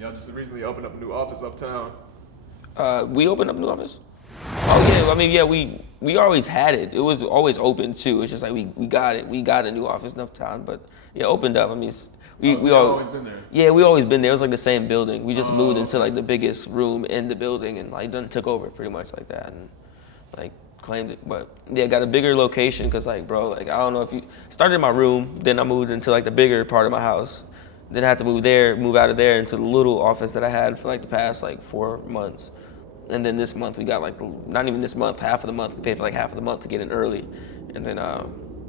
Y'all just recently opened up a new office uptown. We opened up a new office. Oh yeah, I mean yeah, we always had it. It was always open too. It's just like we got it. We got a new office enough time, but yeah, opened up. I mean, we always been there. Yeah, we always been there. It was like the same building. We just moved into Okay. like the biggest room in the building and like done took over pretty much like that and like claimed it. But yeah, got a bigger location because like bro, like I don't know if you started in my room, then I moved into like the bigger part of my house. Then I had to move out of there into the little office that I had for like the past like 4 months. And then this month we got like, not even this month, half of the month, we paid for like half of the month to get in early. And then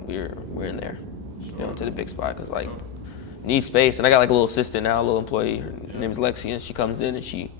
we're in there, you know, to the big spot because like need space. And I got like a little assistant now, a little employee. Her name is Lexi, and she comes in and she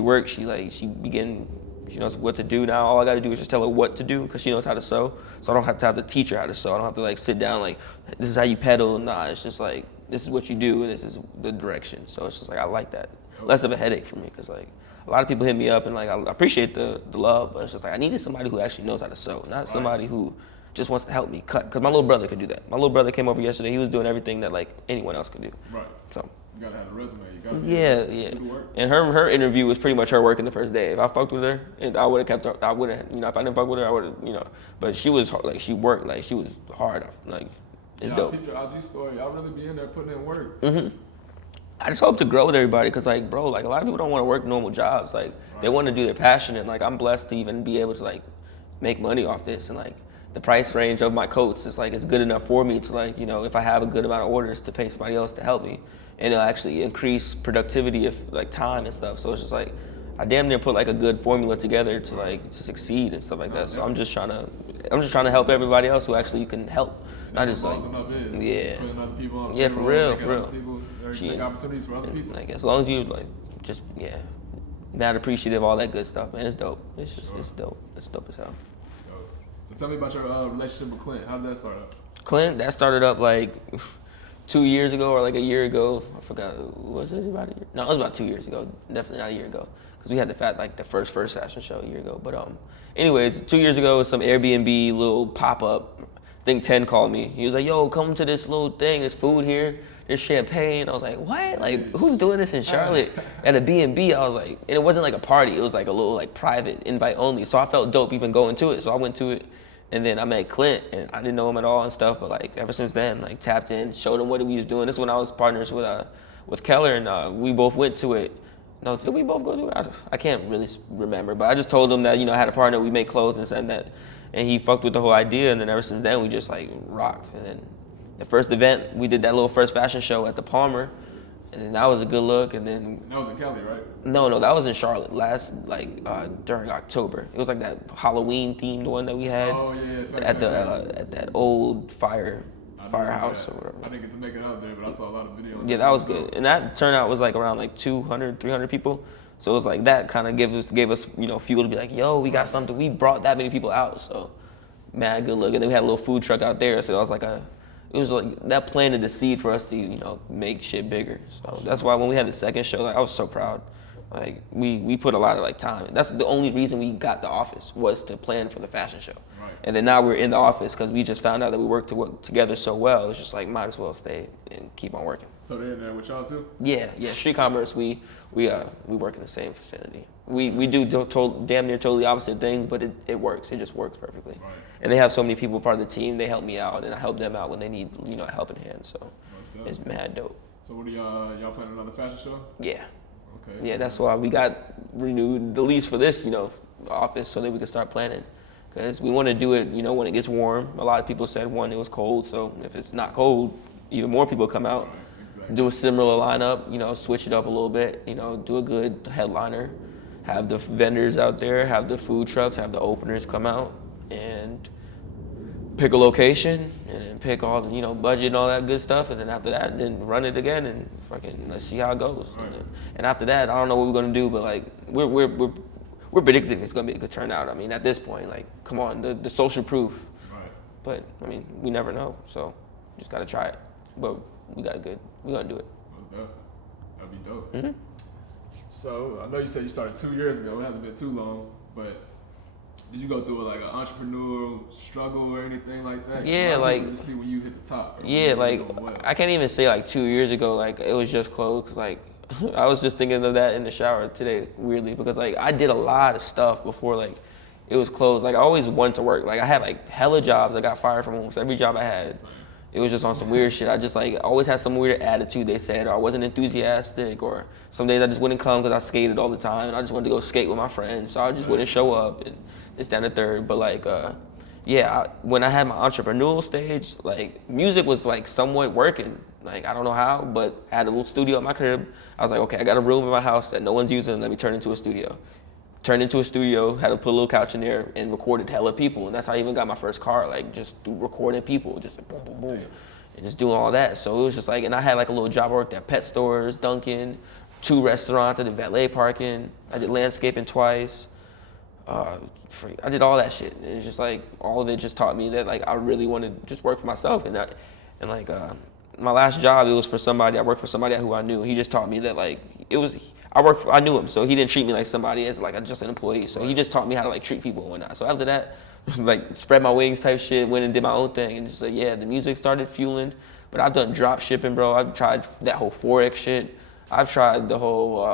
works. She knows what to do now. All I got to do is just tell her what to do because she knows how to sew. So I don't have to teach her how to sew. I don't have to like sit down like, this is how you pedal. Nah, it's just like, this is what you do and this is the direction. So it's just like, I like that. Less of a headache for me because like, a lot of people hit me up and like, I appreciate the love, but it's just like, I needed somebody who actually knows how to sew, not somebody who just wants to help me cut. Because my little brother could do that. My little brother came over yesterday. He was doing everything that like anyone else could do. Right. So. You gotta have a resume. You gotta Yeah. do the work. And her interview was pretty much her working the first day. If I fucked with her, and I would have kept her. I would have, if I didn't fuck with her, I would have, But she was like, she worked, like she was hard. Like, it's dope. Peep your IG story. Y'all really be in there putting in work. I just hope to grow with everybody, cause like, bro, like a lot of people don't want to work normal jobs. Like, they want to do their passion, and like I'm blessed to even be able to like make money off this, and like the price range of my coats is like it's good enough for me to like, if I have a good amount of orders to pay somebody else to help me, and it'll actually increase productivity of like time and stuff. So it's just like I damn near put like a good formula together to succeed and stuff like that. So I'm just trying to help everybody else who actually can help. Not just like, yeah, putting other people on yeah, for real. Make opportunities for other people. Like as long as you like, just mad appreciative, all that good stuff, man. It's dope. It's just it's dope. It's dope as hell. So tell me about your relationship with Clint. How did that start up? Clint, that started up like 2 years ago or like a year ago. I forgot. Was it about a year? No, it was about 2 years ago. Definitely not a year ago. Because we had the first fashion show a year ago. But anyways, 2 years ago, it was some Airbnb little pop-up. I think 10 called me. He was like, yo, come to this little thing. There's food here. There's champagne. I was like, what? Like, who's doing this in Charlotte at a B&B? I was like, and it wasn't like a party. It was like a little like private invite only. So I felt dope even going to it. So I went to it. And then I met Clint, and I didn't know him at all and stuff. But like ever since then, like tapped in, showed him what we was doing. This is when I was partners with Keller, and we both went to it. No, did we both go to it? I can't really remember, but I just told him that I had a partner. We made clothes and said that, and he fucked with the whole idea. And then ever since then, we just like rocked. And then the first event, we did that little first fashion show at the Palmer, and then that was a good look. And then that was in Cali, right? No, that was in Charlotte during October. It was like that Halloween themed one that we had at that old firehouse or whatever. I didn't get to make it out there, but I saw a lot of videos. Yeah, that was good. And that turnout was like around like 200, 300 people. So it was like that kind of gave us fuel to be like, yo, we got something. We brought that many people out. So mad good look. And then we had a little food truck out there. So it was like that planted the seed for us to make shit bigger. So that's why when we had the second show, like I was so proud. Like we put a lot of like time. That's the only reason we got the office was to plan for the fashion show. Right. And then now we're in the office because we just found out that we work together so well. It's just like might as well stay and keep on working. So they're in there with y'all too? Yeah. Street commerce. We work in the same vicinity. We do damn near totally opposite things, but it works. It just works perfectly. Right. And they have so many people part of the team. They help me out, and I help them out when they need a helping hand. So it's mad dope. So what do y'all planning another fashion show? Yeah. Okay. Yeah, that's why we got renewed the lease for this, office so that we can start planning. Because we want to do it, when it gets warm. A lot of people said, one, it was cold, so if it's not cold, even more people come out. Right, exactly. Do a similar lineup, switch it up a little bit, do a good headliner. Have the vendors out there, have the food trucks, have the openers come out, and pick a location, and then pick all the, budget and all that good stuff, and then after that, then run it again, and fucking let's see how it goes. Right. And after that, I don't know what we're gonna do, but like we're predicting it's gonna be a good turnout. I mean, at this point, like, come on, the social proof. Right. But I mean, we never know, so just gotta try it. But we're gonna do it. That'd be dope. Mm-hmm. So I know you said you started 2 years ago. It hasn't been too long, but did you go through like an entrepreneurial struggle or anything like that? Yeah, like to see when you hit the top. Yeah, like I can't even say like 2 years ago. Like it was just clothes. Like I was just thinking of that in the shower today, weirdly, because like I did a lot of stuff before like it was closed. Like I always wanted to work. Like I had like hella jobs. I got fired from almost every job I had. It was just on some weird shit. I just like always had some weird attitude, they said, or I wasn't enthusiastic, or some days I just wouldn't come because I skated all the time and I just wanted to go skate with my friends, so I just wouldn't show up and this, that, and the third. But like, when I had my entrepreneurial stage, like music was like somewhat working. Like I don't know how, but I had a little studio at my crib. I was like, okay, I got a room in my house that no one's using. Let me turn it into a studio. Turned into a studio, had to put a little couch in there and recorded hella people. And that's how I even got my first car, like just recording people, just like boom, boom, boom. And just doing all that. So it was just like, and I had like a little job. I worked at pet stores, Dunkin', 2 restaurants. I did valet parking. I did landscaping twice. I did all that shit. And it's just like, all of it just taught me that like I really wanted to just work for myself. And my last job, it was for somebody, I worked for somebody who I knew. He just taught me that like, I knew him, so he didn't treat me like somebody as like just an employee. So he just taught me how to like treat people and whatnot. So after that, like spread my wings type shit, went and did my own thing, and just like the music started fueling. But I've done drop shipping, bro. I've tried that whole Forex shit. I've tried the whole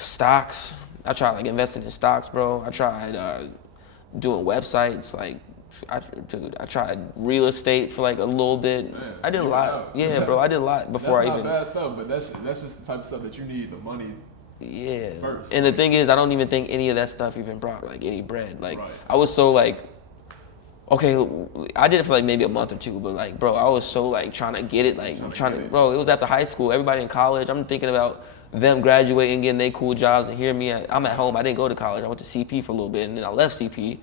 stocks. I tried like investing in stocks, bro. I tried doing websites, like. I tried real estate for like a little bit. Man, I did a lot. Yeah, bro. I did a lot before that's I even. That's not bad stuff, but that's just the type of stuff that you need the money. Yeah. First. And the thing is, I don't even think any of that stuff even brought like any bread. Like right. I was so like, okay, I did it for like maybe a month or two, but like, bro, I was so like trying to get it, like bro. It was after high school. Everybody in college. I'm thinking about them graduating, getting their cool jobs, and here me. I'm at home. I didn't go to college. I went to CP for a little bit, and then I left CP.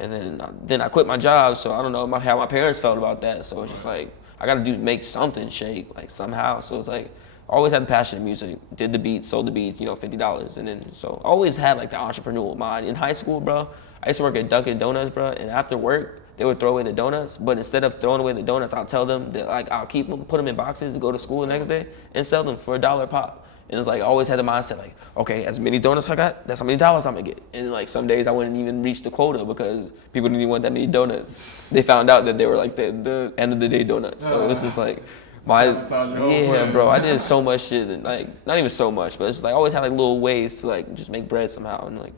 And then I quit my job, so I don't know how my parents felt about that. So it's just like, I gotta make something shake, like somehow. So it's like, I always had the passion in music, did the beats, sold the beats, $50. And then, so always had like the entrepreneurial mind. In high school, bro, I used to work at Dunkin' Donuts, bro, and after work, they would throw away the donuts, but instead of throwing away the donuts, I'll tell them that like, I'll keep them, put them in boxes to go to school the next day, and sell them for $1 a pop. And it's like, I always had the mindset like, okay, as many donuts I got, that's how many dollars I'm gonna get. And like some days I wouldn't even reach the quota because people didn't even want that many donuts. They found out that they were like the end of the day donuts. So it's just like, bro, I did so much shit and like, not even so much, but it's just like, I always had like little ways to like just make bread somehow. And like,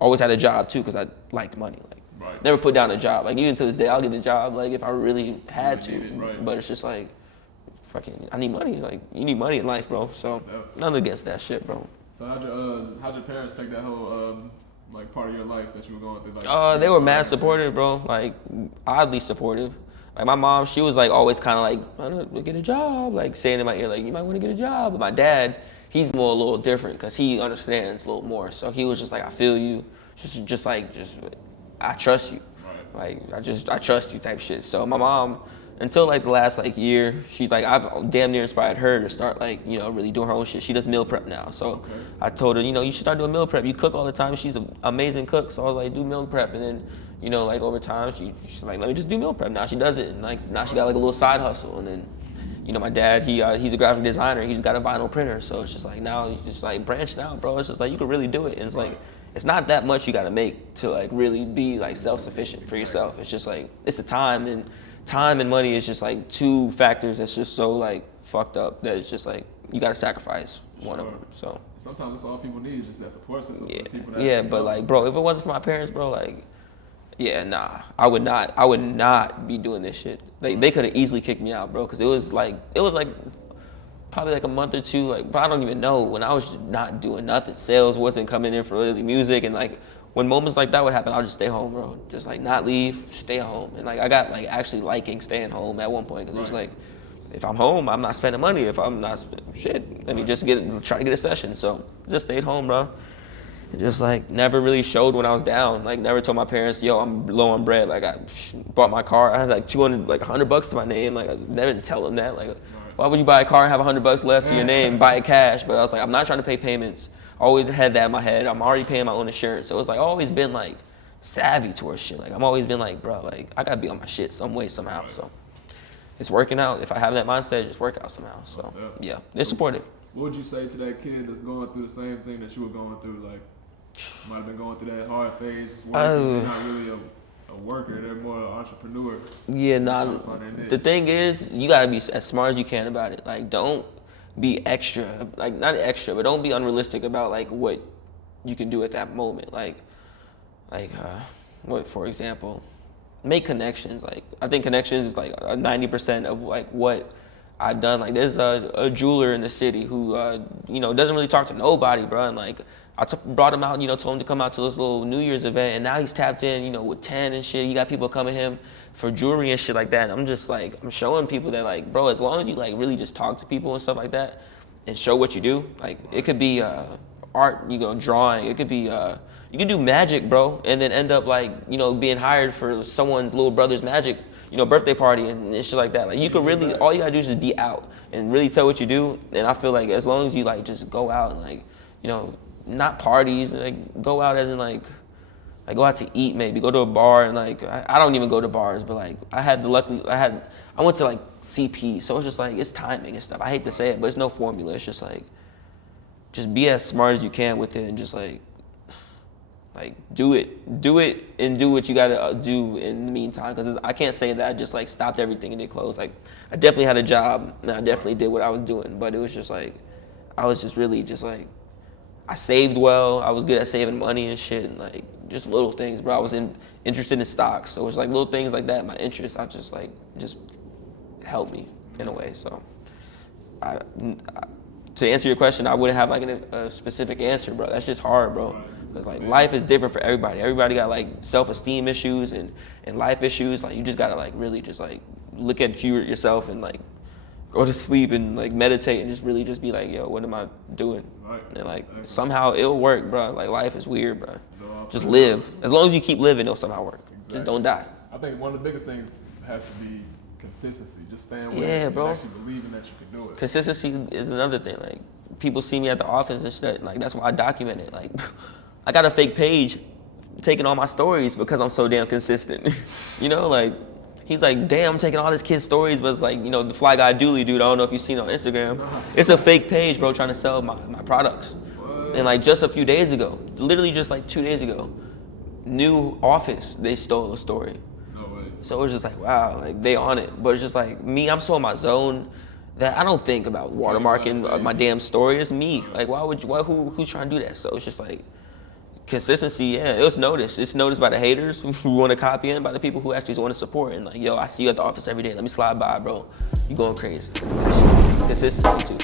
always had a job too because I liked money. Like, right. Never put down a job. Like even to this day, I'll get a job like if I really had to. Right. But it's just like, fucking, I need money. Like, you need money in life, bro. So, nothing against that shit, bro. So how'd your parents take that whole like part of your life that you were going through? Like, they were mad supportive, bro. Like, oddly supportive. Like my mom, she was like always kind of like, I don't know, get a job, like saying in my ear, like you might want to get a job. But my dad, he's more a little different because he understands a little more. So he was just like, I feel you, just I trust you, right. Like I trust you type shit. So my mom. Until like the last like year, she's like, I've damn near inspired her to start like, really doing her own shit. She does meal prep now. So I told her, you should start doing meal prep. You cook all the time. She's an amazing cook. So I was like, do meal prep. And then, like over time, she's like, let me just do meal prep. Now she does it. And like, now she got like a little side hustle. And then, my dad, he's a graphic designer. He just got a vinyl printer. So it's just like, now he's just like branching out, bro. It's just like, you could really do it. And it's like, it's not that much you got to make to like really be like self-sufficient for yourself. It's just like, it's the time and money is just like 2 factors that's just so like fucked up that it's just like you gotta sacrifice one of them. So sometimes that's all people need is just that support system. But like, bro, if it wasn't for my parents, bro, like, I would not be doing this shit. Like they could have easily kicked me out, bro, because it was like probably like a month or two, like, but I don't even know, when I was just not doing nothing. Sales wasn't coming in for literally music, and like when moments like that would happen, I'll just stay home, bro. Just like not leave, stay home. And like I got like actually liking staying home at one point because it's like, if I'm home, I'm not spending money. If I'm not let me just try to get a session. So just stayed home, bro. And just like never really showed when I was down. Like never told my parents, yo, I'm low on bread. Like I bought my car. I had like $100 to my name. Like I never didn't tell them that. Like why would you buy a car and have $100 left to your name? Buy it cash. But I was like, I'm not trying to pay payments. Always had that in my head. I'm already paying my own insurance. So it's like always been like savvy towards shit. Like I'm always been like, bro, like I gotta be on my shit some way, somehow. So it's working out. If I have that mindset, just work out somehow. So yeah, they're supportive. What would you say to that kid that's going through the same thing that you were going through? Like might have been going through that hard phase, just working, not really a worker. They're more an entrepreneur. Yeah, Just trying nah. to find their niche. The thing is, you gotta be as smart as you can about it. Like, don't be extra, like not extra, but don't be unrealistic about like what you can do at that moment. What, for example, make connections. Like, I think connections is like 90% of like what I've done. Like, there's a jeweler in the city who, doesn't really talk to nobody, bro. And like, brought him out, told him to come out to this little New Year's event, and now he's tapped in, with 10 and shit. You got people coming to him for jewelry and shit like that. And I'm just like, I'm showing people that like, bro, as long as you like really just talk to people and stuff like that, and show what you do. Like, it could be art, drawing. It could be you can do magic, bro, and then end up like, being hired for someone's little brother's magic, birthday party and shit like that. Like, you could really, all you gotta do is just be out and really tell what you do. And I feel like as long as you like just go out and like, not parties, like go out as in like go out to eat, maybe go to a bar. And like, I don't even go to bars, but like I went to like CP, so it's just like, it's timing and stuff. I hate to say it, but it's no formula. It's just like, just be as smart as you can with it, and just like do it and do what you gotta do in the meantime. Because I can't say that I just like stopped everything and did clothes. Like, I definitely had a job and I definitely did what I was doing, but it was just like, I was just really just like, I saved well. I was good at saving money and shit, and like just little things, bro. I was interested in stocks, so it's like little things like that. My interest, I just like helped me in a way. So, to answer your question, I wouldn't have like a specific answer, bro. That's just hard, bro. Because like life is different for everybody. Everybody got like self-esteem issues and life issues. Like, you just gotta like really just like look at yourself and like go to sleep and like meditate and just really just be like, yo, what am I doing? Right. And like somehow it'll work, bro. Like, life is weird, bro. Just live. As long as you keep living, it'll somehow work. Exactly. Just don't die. I think one of the biggest things has to be consistency. Just staying with it and bro. actually believing that you can do it. Consistency is another thing. Like, people see me at the office and shit. Like, that's why I document it. Like, I got a fake page taking all my stories because I'm so damn consistent. Like, he's like, damn, I'm taking all this kid's stories, but it's like, the Fly Guy Dooley dude, I don't know if you've seen it on Instagram. It's a fake page, bro, trying to sell my products. What? And like, just a few days ago, literally just like 2 days ago, new office, they stole a story. No way. So it was just like, wow, like they on it. But it's just like, me, I'm so in my zone that I don't think about watermarking my damn story. It's me. Like, who's trying to do that? So it's just like, consistency, yeah, it was noticed. It's noticed by the haters who want to copy it, by the people who actually want to support. And like, yo, I see you at the office every day. Let me slide by, bro. You going crazy. Consistency too.